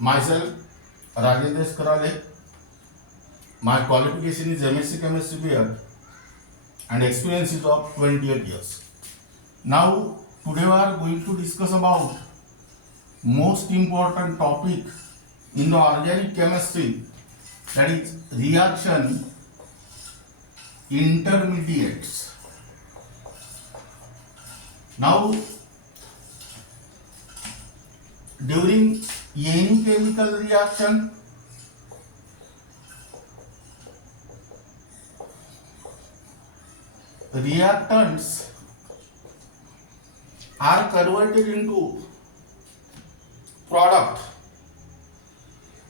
Myself, Rajesh Karale. My qualification is MSc Chemistry BEd and experience is of 28 years. Now, today we are going to discuss about most important topic in the organic chemistry, that is reaction intermediates. Now, during any chemical reaction, reactants are converted into product,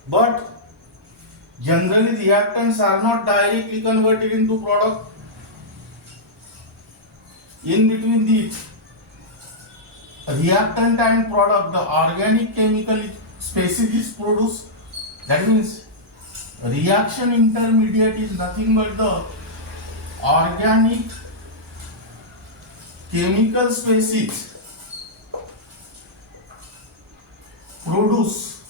but generally reactants are not directly converted into product. In between the reactant and product, the organic chemical species is produced. That means reaction intermediate is nothing but the organic chemical species produce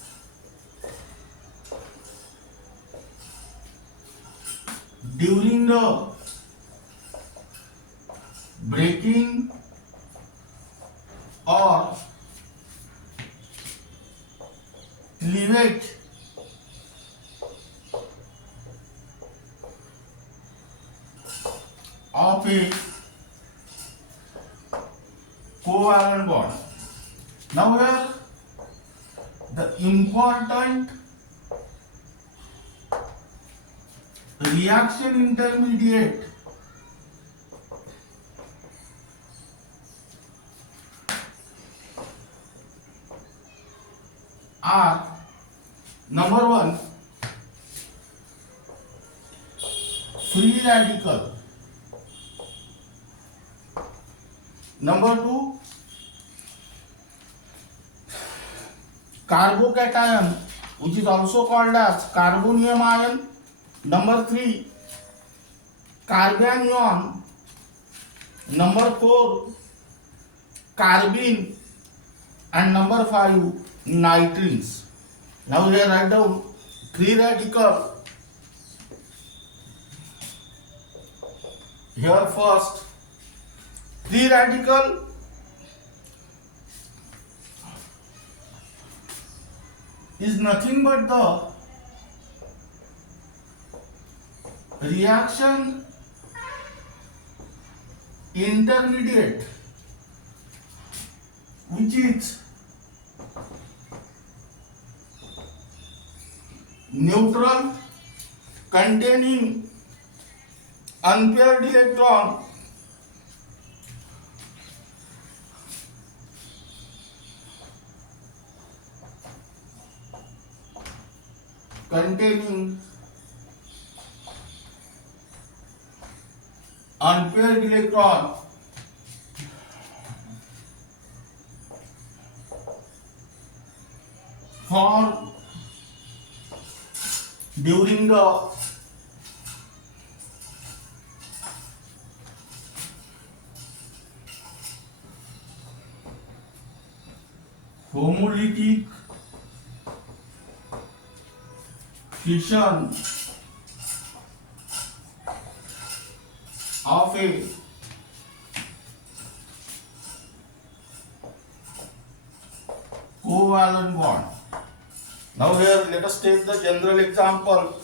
during the breaking or cleavage of a covalent bond. Now here the important reaction intermediate are: number one, free radical; number two, carbocation, which is also called as carbonium ion; number three, carbanion; number four, carbene; and number five, nitrines. Now here write down free radical. Here first, free radical is nothing but the reaction intermediate which is neutral, containing unpaired electron, formed during the homolytic fission of a covalent bond. Now here let us take the general example.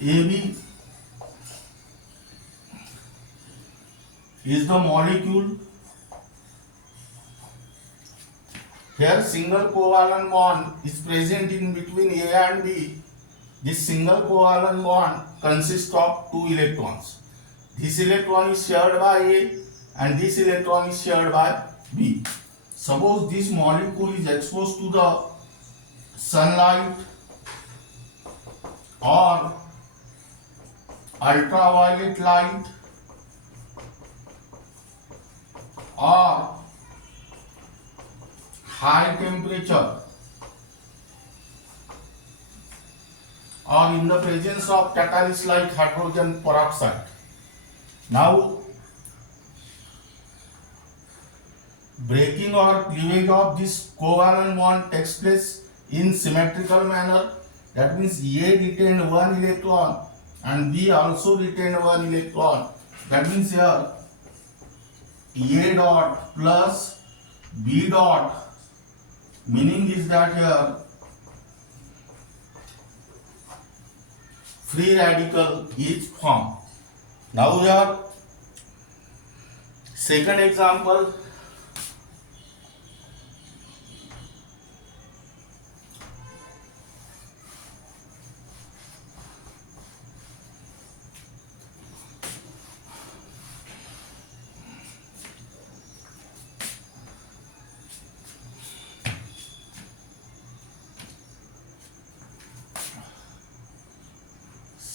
AB is the molecule. Here single covalent bond is present in between A and B. This single covalent bond consists of two electrons. This electron is shared by A and this electron is shared by B. Suppose this molecule is exposed to the sunlight or ultraviolet light or high temperature or in the presence of catalyst like hydrogen peroxide. Now breaking or cleavage of this covalent bond takes place in symmetrical manner. That means A retained one electron and B also retained one electron. That means here A dot plus B dot, meaning is that here free radical is formed. Now here second example.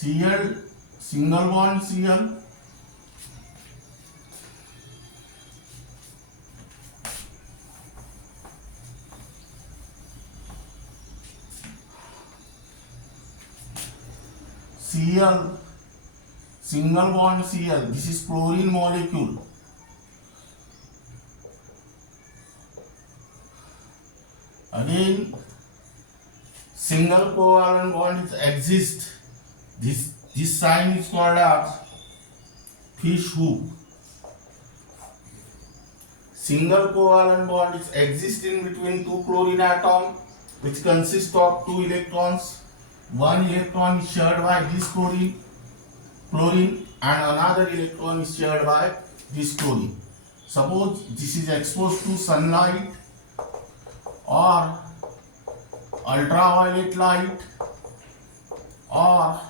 Cl single bond Cl Cl single bond Cl, this is chlorine molecule. Again single covalent bond exists. This sign is called as fish hook. Single covalent bond is exists in between two chlorine atoms, which consist of two electrons. One electron is shared by this chlorine, and another electron is shared by this chlorine. Suppose this is exposed to sunlight or ultraviolet light or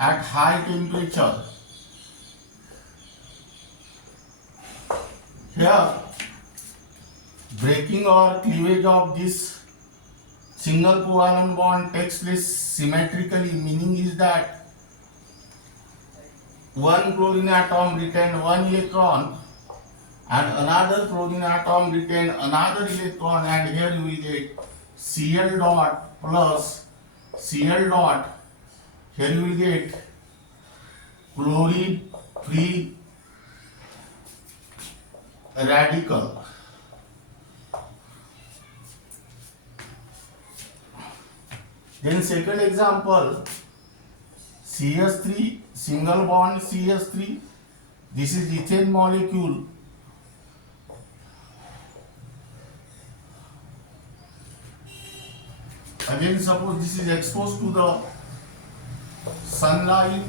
at high temperature. Here breaking or cleavage of this single covalent bond takes place symmetrically, meaning is that one chlorine atom retained one electron and another chlorine atom retained another electron, and here you will get Cl dot plus Cl dot. Here you will get chlorine free radical. Then second example, CS3 single bond CS3. This is ethane molecule. Again suppose this is exposed to the sunlight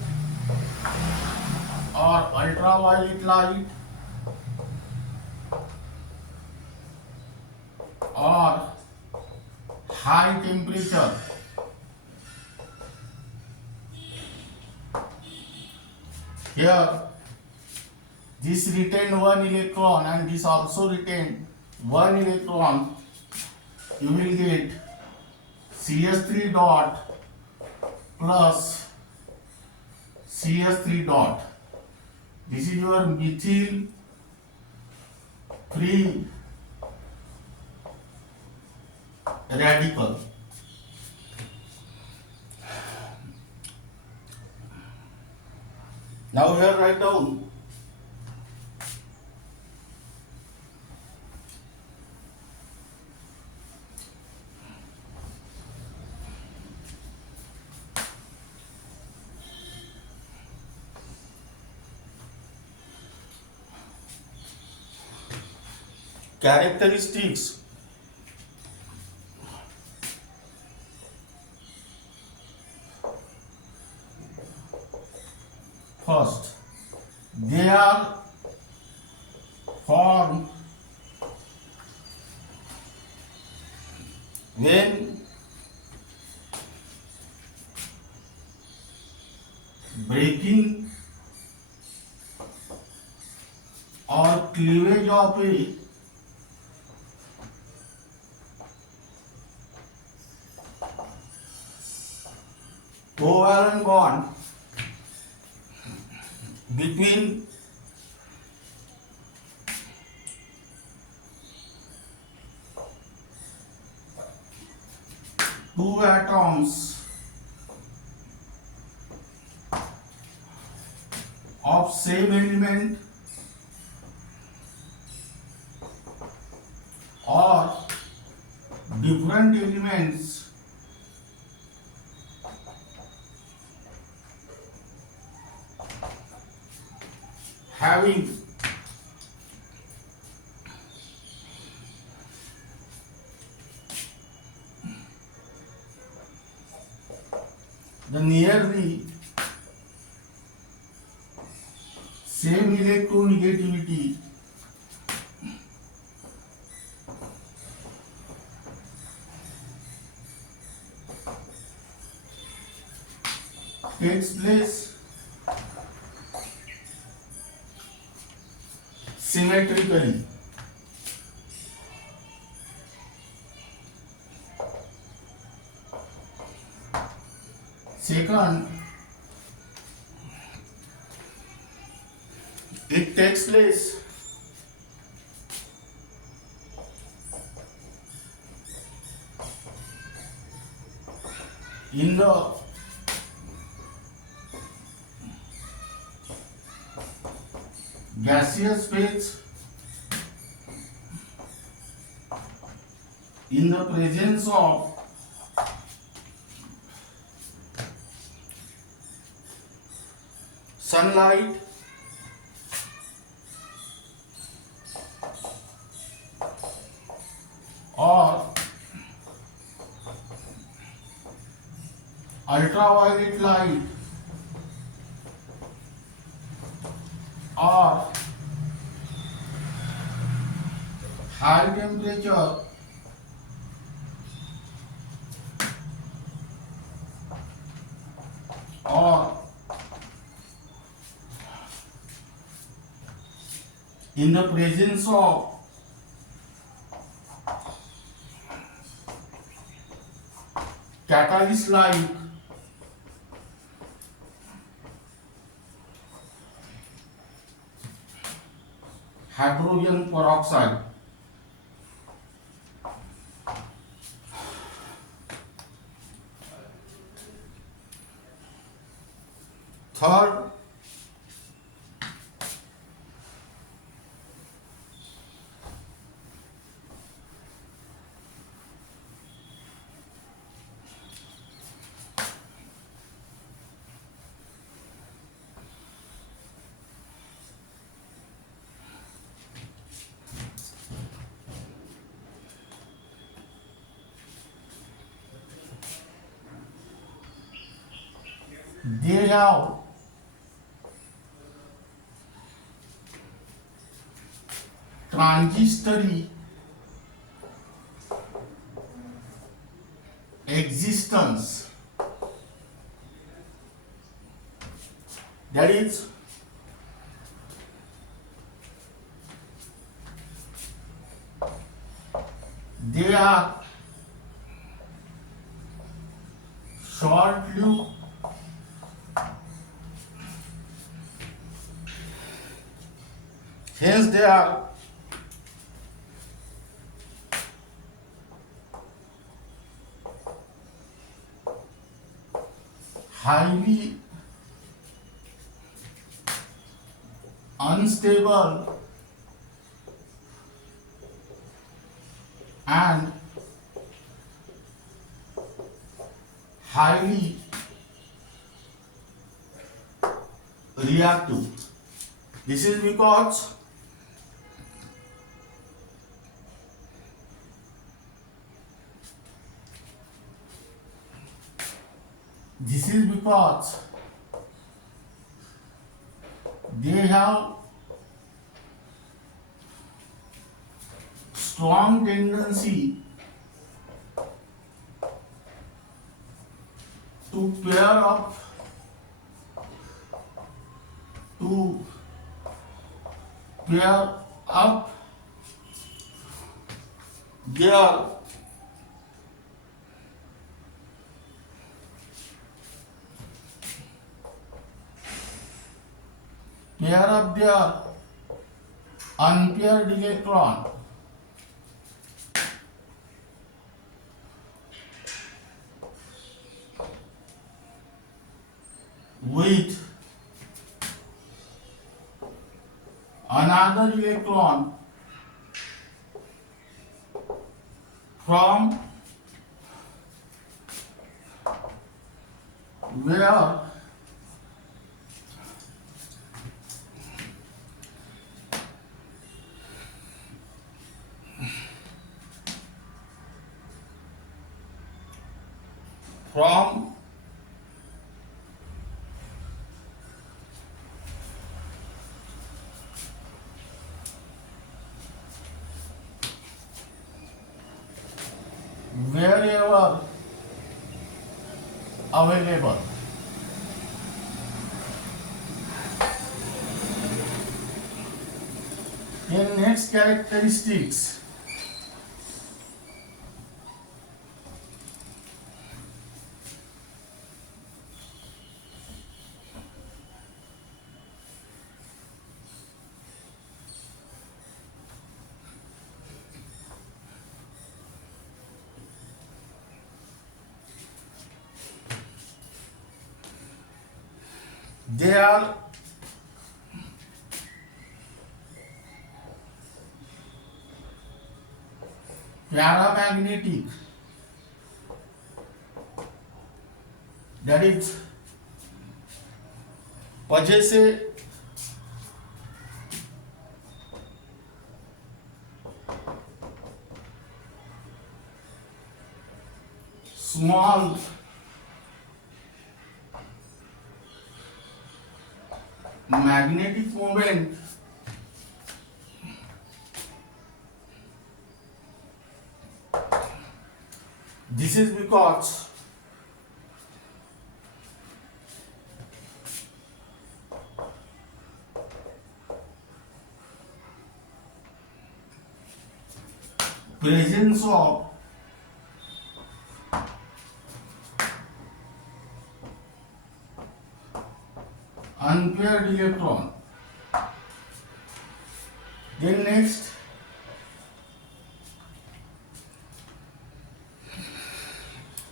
or ultraviolet light or high temperature. Here this retained one electron and this also retained one electron. You will get CS3 dot plus CS3 dot. This is your methyl free radical. Now here write down characteristics. First, they are formed when breaking or cleavage of a covalent bond between two atoms of same element or different elements having the nearly same electronegativity takes place symmetrically. Second, it takes place in the gaseous phase in the presence of sunlight or ultraviolet light or high temperature or in the presence of catalyst like hydrogen peroxide. Third, they have transitory existence, that is they are short-lived hence they are highly unstable and highly reactive. This is because they have strong tendency to pair up their unpaired electron with another electron from where from wherever available. In next characteristics, they are paramagnetic, that is possess a small magnetic moment this is because presence of unpaired electron. Then next,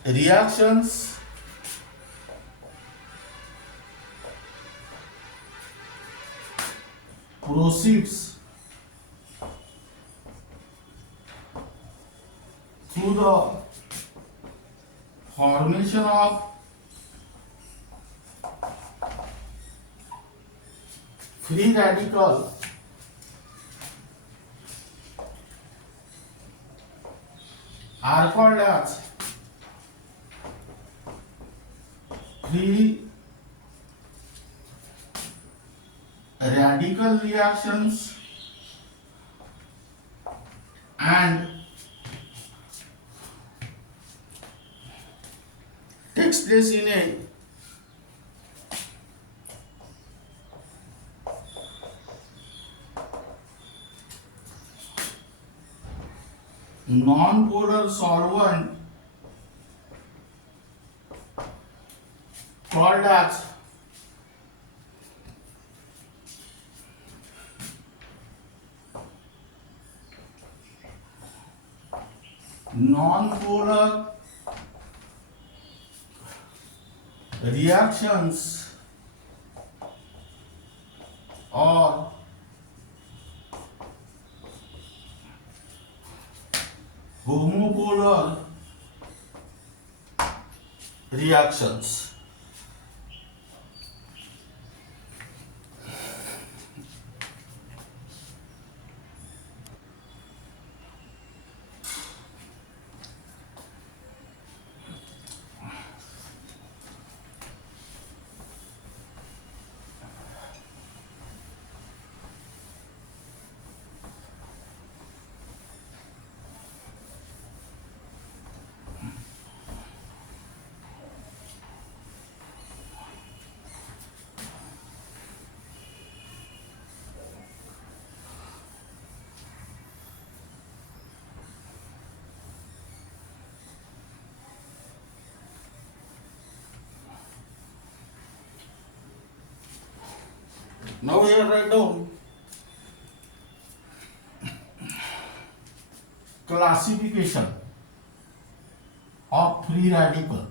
reactions proceeds through the formation of free radical are called as free radical reactions and takes place in a non-polar solvent called as non-polar reactions or homopolar reactions. Now here write down classification of free radical.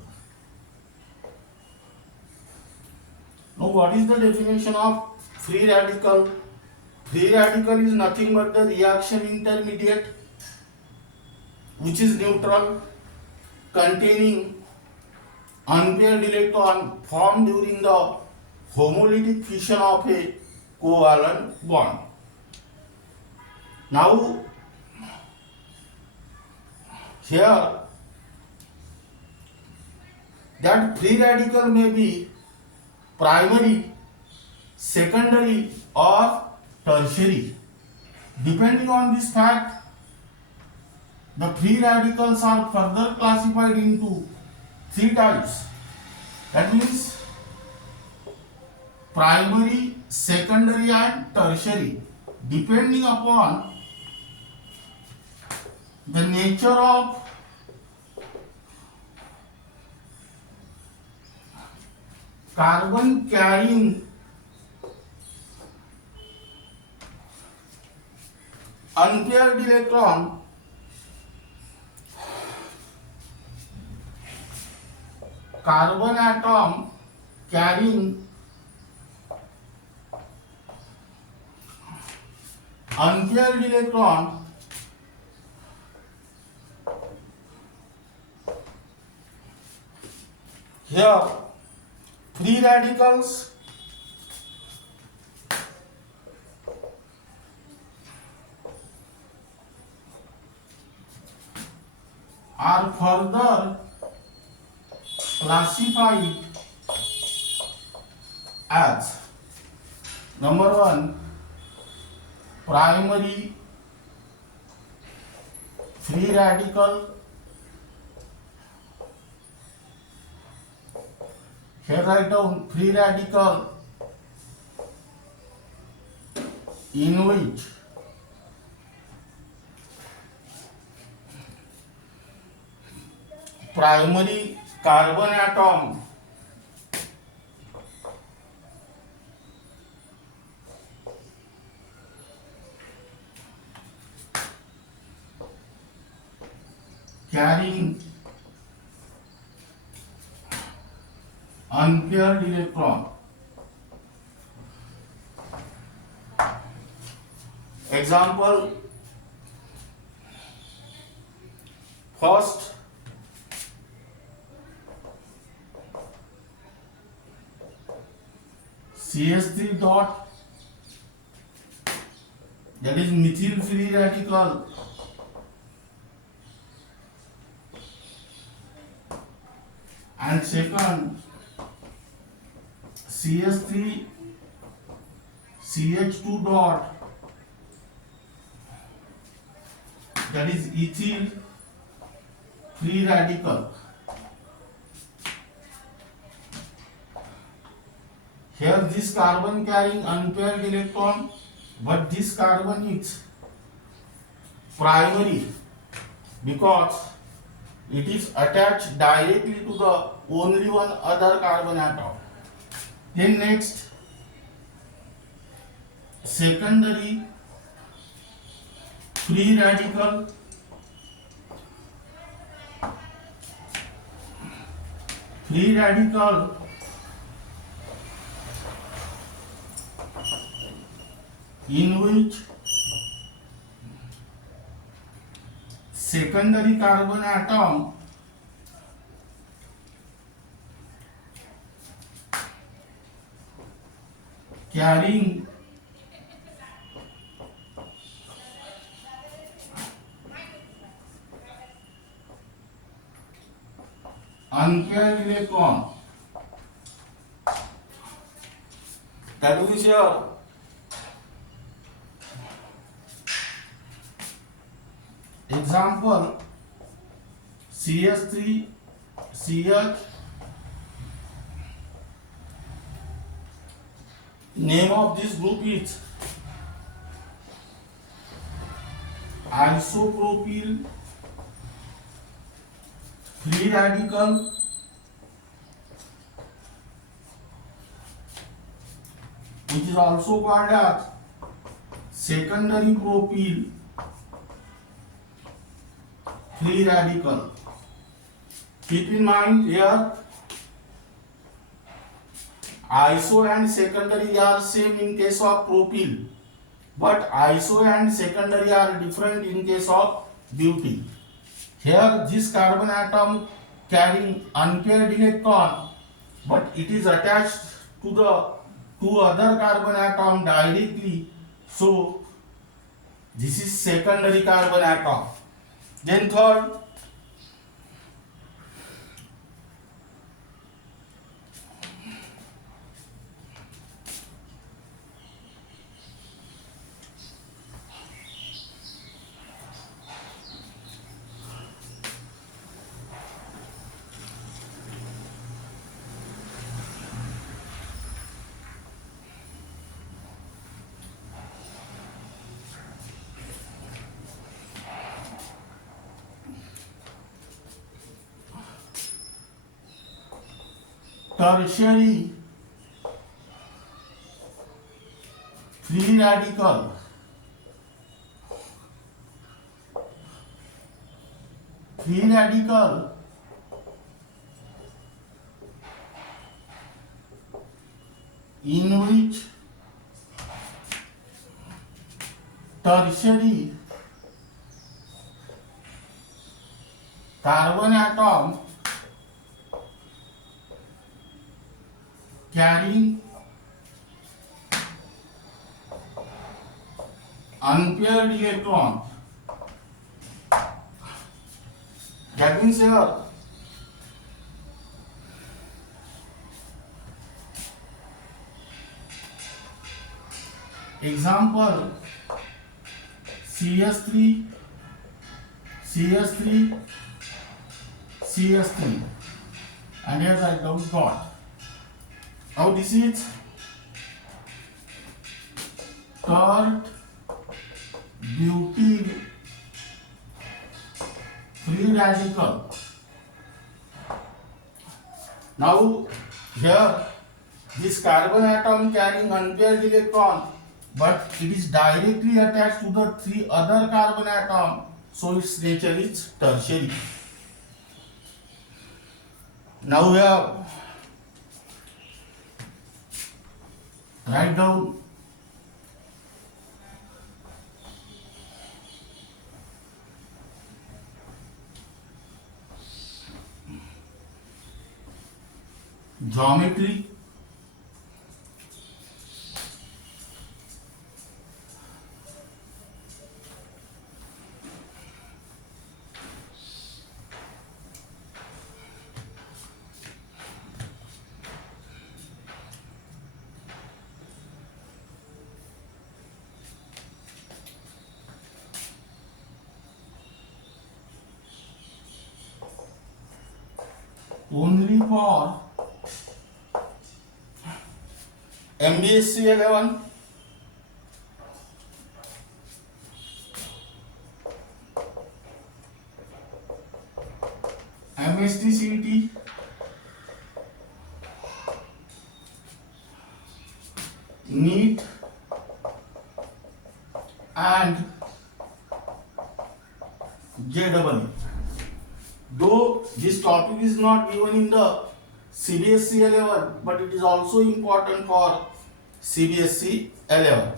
Now what is the definition of free radical? Free radical is nothing but the reaction intermediate which is neutral, containing unpaired electron formed during the homolytic fission of a covalent bond. Now, here that free radical may be primary, secondary or tertiary. Depending on this fact, the free radicals are further classified into three types. That means primary, secondary and tertiary. Depending upon the nature of carbon carrying unpaired electron, carbon atom carrying unpaired electron here free radicals are further classified as number one, primary free radical. Here write down free radical in which primary carbon atom carrying unpaired electron. Example, first CH3 dot, that is methyl free radical, and second CH3 CH2 dot, that is ethyl free radical. Here this carbon carrying unpaired electron, but this carbon is primary because it is attached directly to the only one other carbon atom. Then next, secondary free radical, in which secondary carbon atom carrying unpaired electron, that is here example CH3 CH, name of this group is isopropyl free radical, which is also called as secondary propyl free radical. Keep in mind here iso and secondary are same in case of propyl, but iso and secondary are different in case of butyl. Here this carbon atom carrying unpaired electron, but it is attached to the two other carbon atom directly. So this is secondary carbon atom. Then third, tertiary free radical in which tertiary carbon atom carrying unpaired electron. That means here example CS3 CS3 CS3, and here I don't got. Now this is third butyl free radical. Now here this carbon atom carrying unpaired electron, but it is directly attached to the three other carbon atom, so its nature is tertiary. Now we have write down geometry, only for MBSE 11, MHT-CET, NEET, and JEE. Though this topic is not given in the CBSE 11, but it is also important for CBSE 11.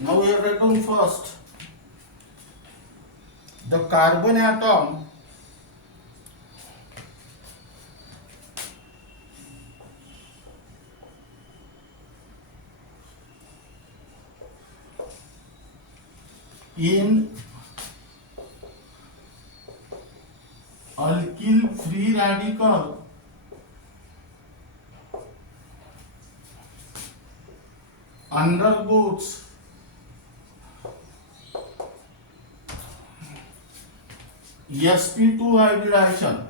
Now we have written first the carbon atom in alkyl free radical undergoes sp2 hybridization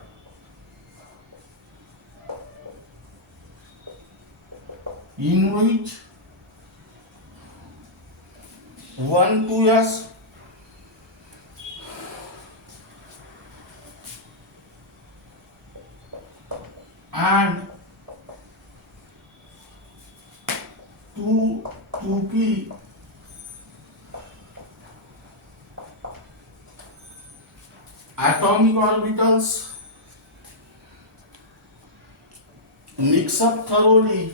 in which 1,2s and 2p atomic orbitals mix up thoroughly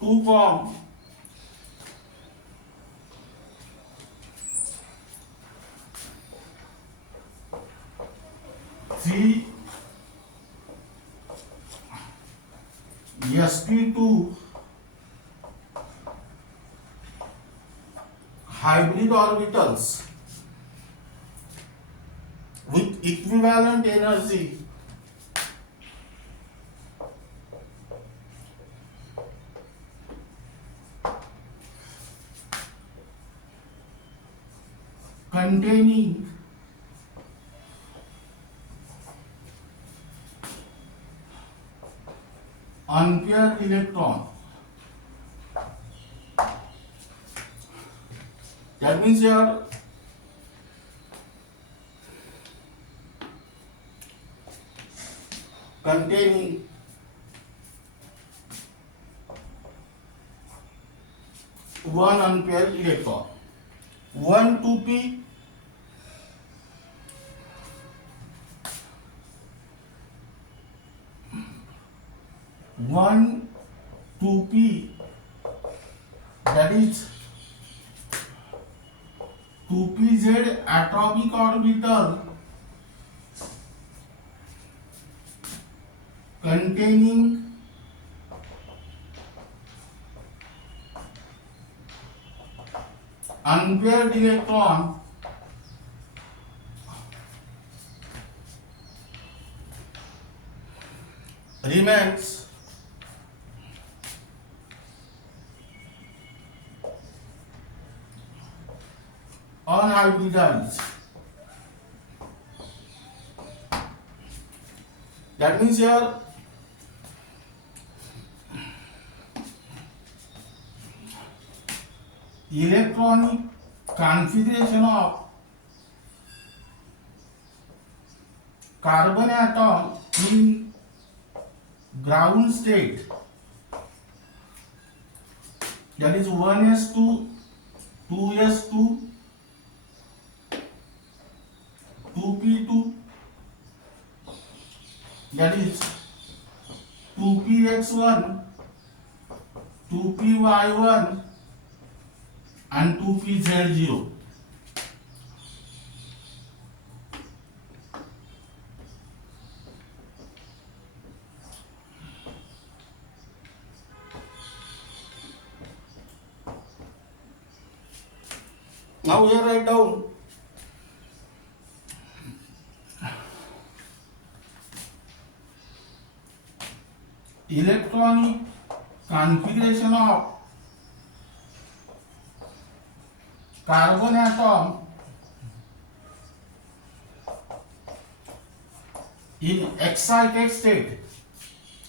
to form three sp2 hybrid orbitals with equivalent energy containing unpaired electron. That means here containing one unpaired electron. 1 2p one 2p, that is 2pz atomic orbital containing unpaired electron remains unhybridized. That means here electronic configuration of carbon atom in ground state, that is 1s2 2s2 2p2, that is 2px1 2py1 and 2pz0. Now here write down electronic configuration of carbon atom in excited state,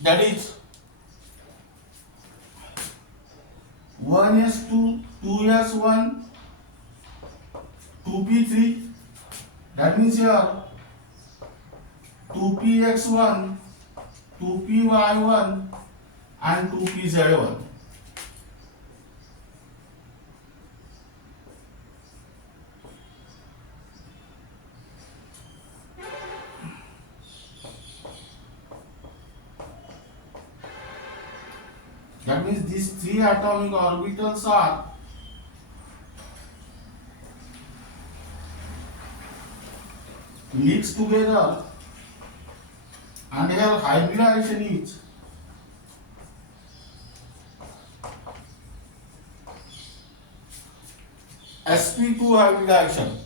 that is 1s2 2s1 2p3, that means here 2px1 2py1 and 2pz1. That means these three atomic orbitals are mixed together, and here hybridization is sp2 hybridization.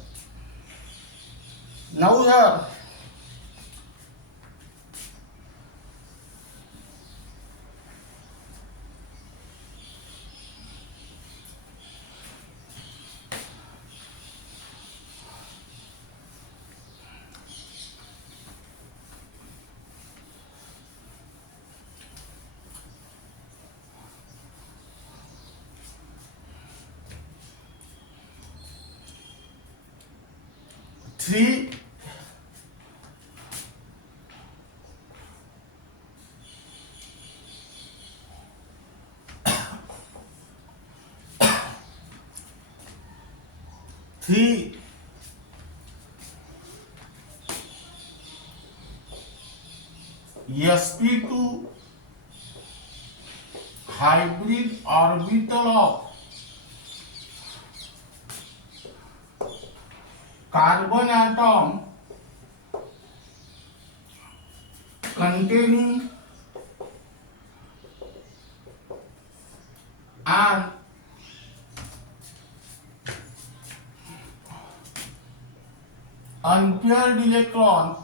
Now here three three sp2 hybrid orbital of carbon atom containing an unpaired electron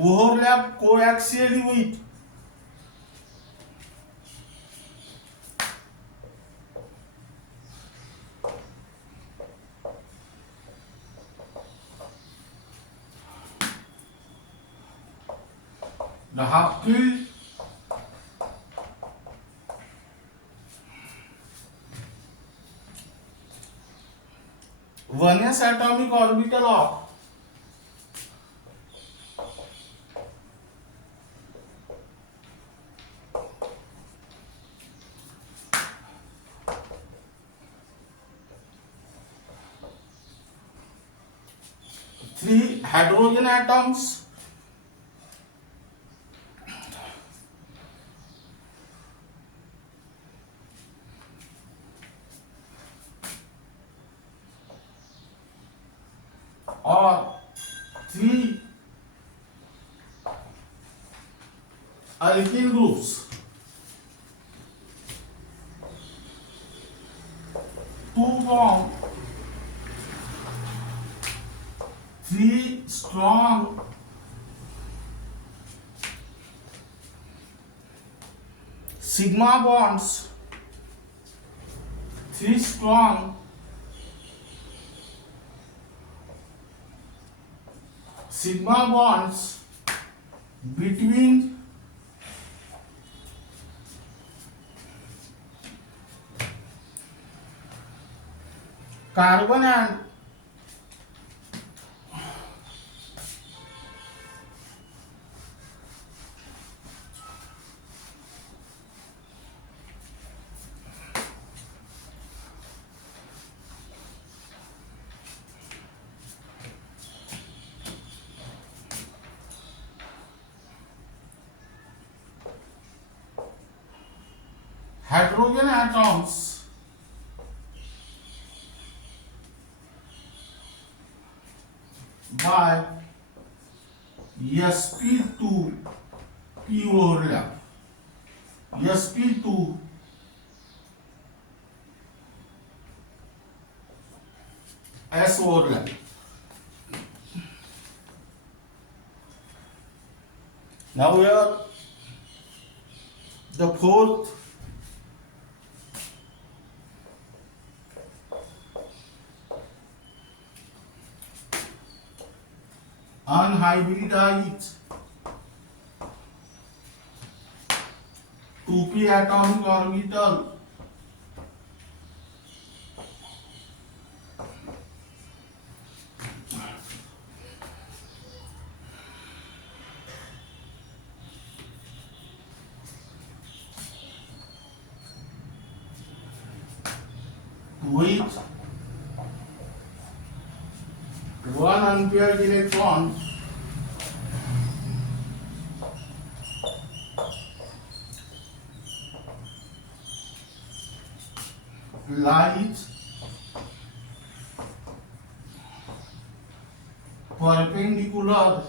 overlap coaxially with the half-filled one-s atomic orbital of three hydrogen atoms or three alkyl groups to form three strong sigma bonds, three strong sigma bonds between carbon and hydrogen atoms by sp2 p overlap, sp2 s overlap. Now here the fourth unhybridized 2p atomic orbital with one unpaired electron lies perpendicular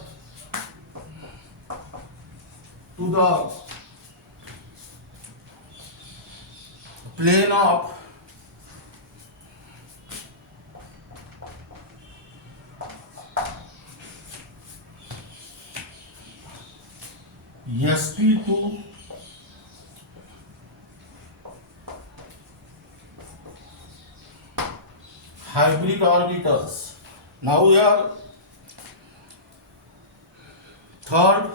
to the plane of sp2 hybrid orbitals. Now we are third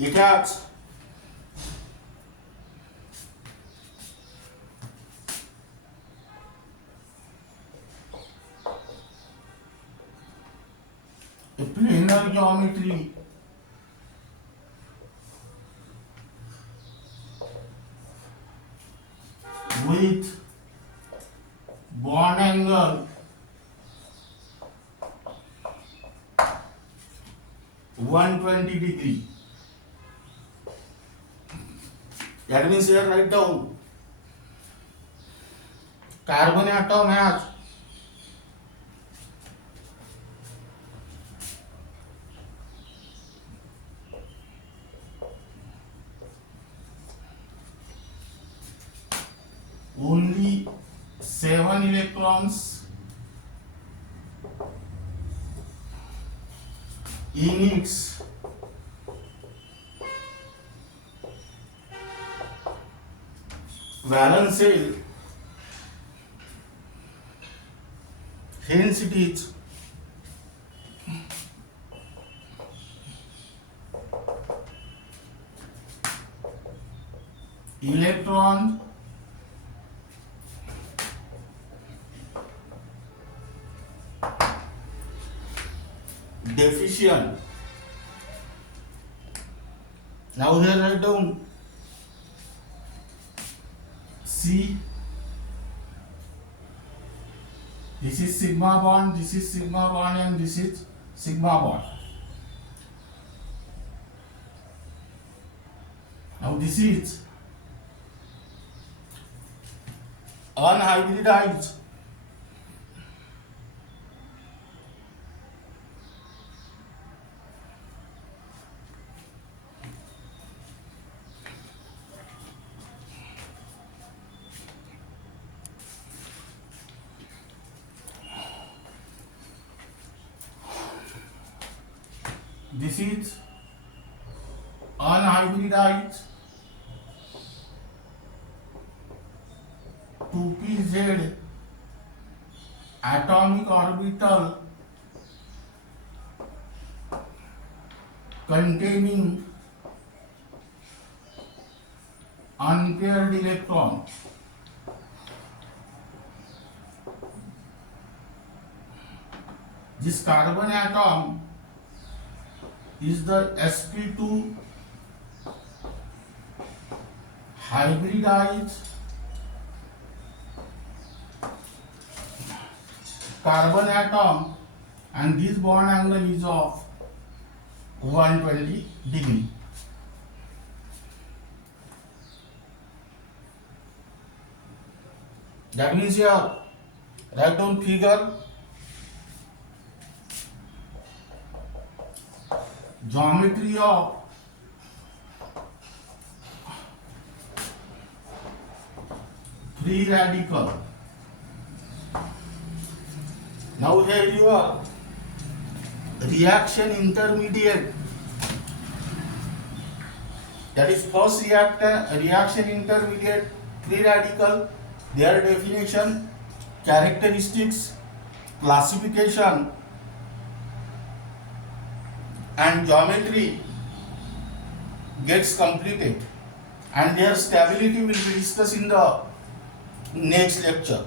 It has a planar geometry with bond angle 120 degree. That means here write down carbon atom has only 7 electrons in its valence shell, hence it is electron deficient. Now here write down C. This is sigma bond, this is sigma bond, and this is sigma bond. Now this is unhybridized this is unhybridized 2pz atomic orbital containing unpaired electron. This carbon atom is the sp2 hybridized carbon atom, and this bond angle is of 120 degree. That means here write down figure. Geometry of free radical. Now here you are reaction intermediate, that is first reaction intermediate free radical, their definition, characteristics, classification and geometry gets completed, and their stability will be discussed in the next lecture.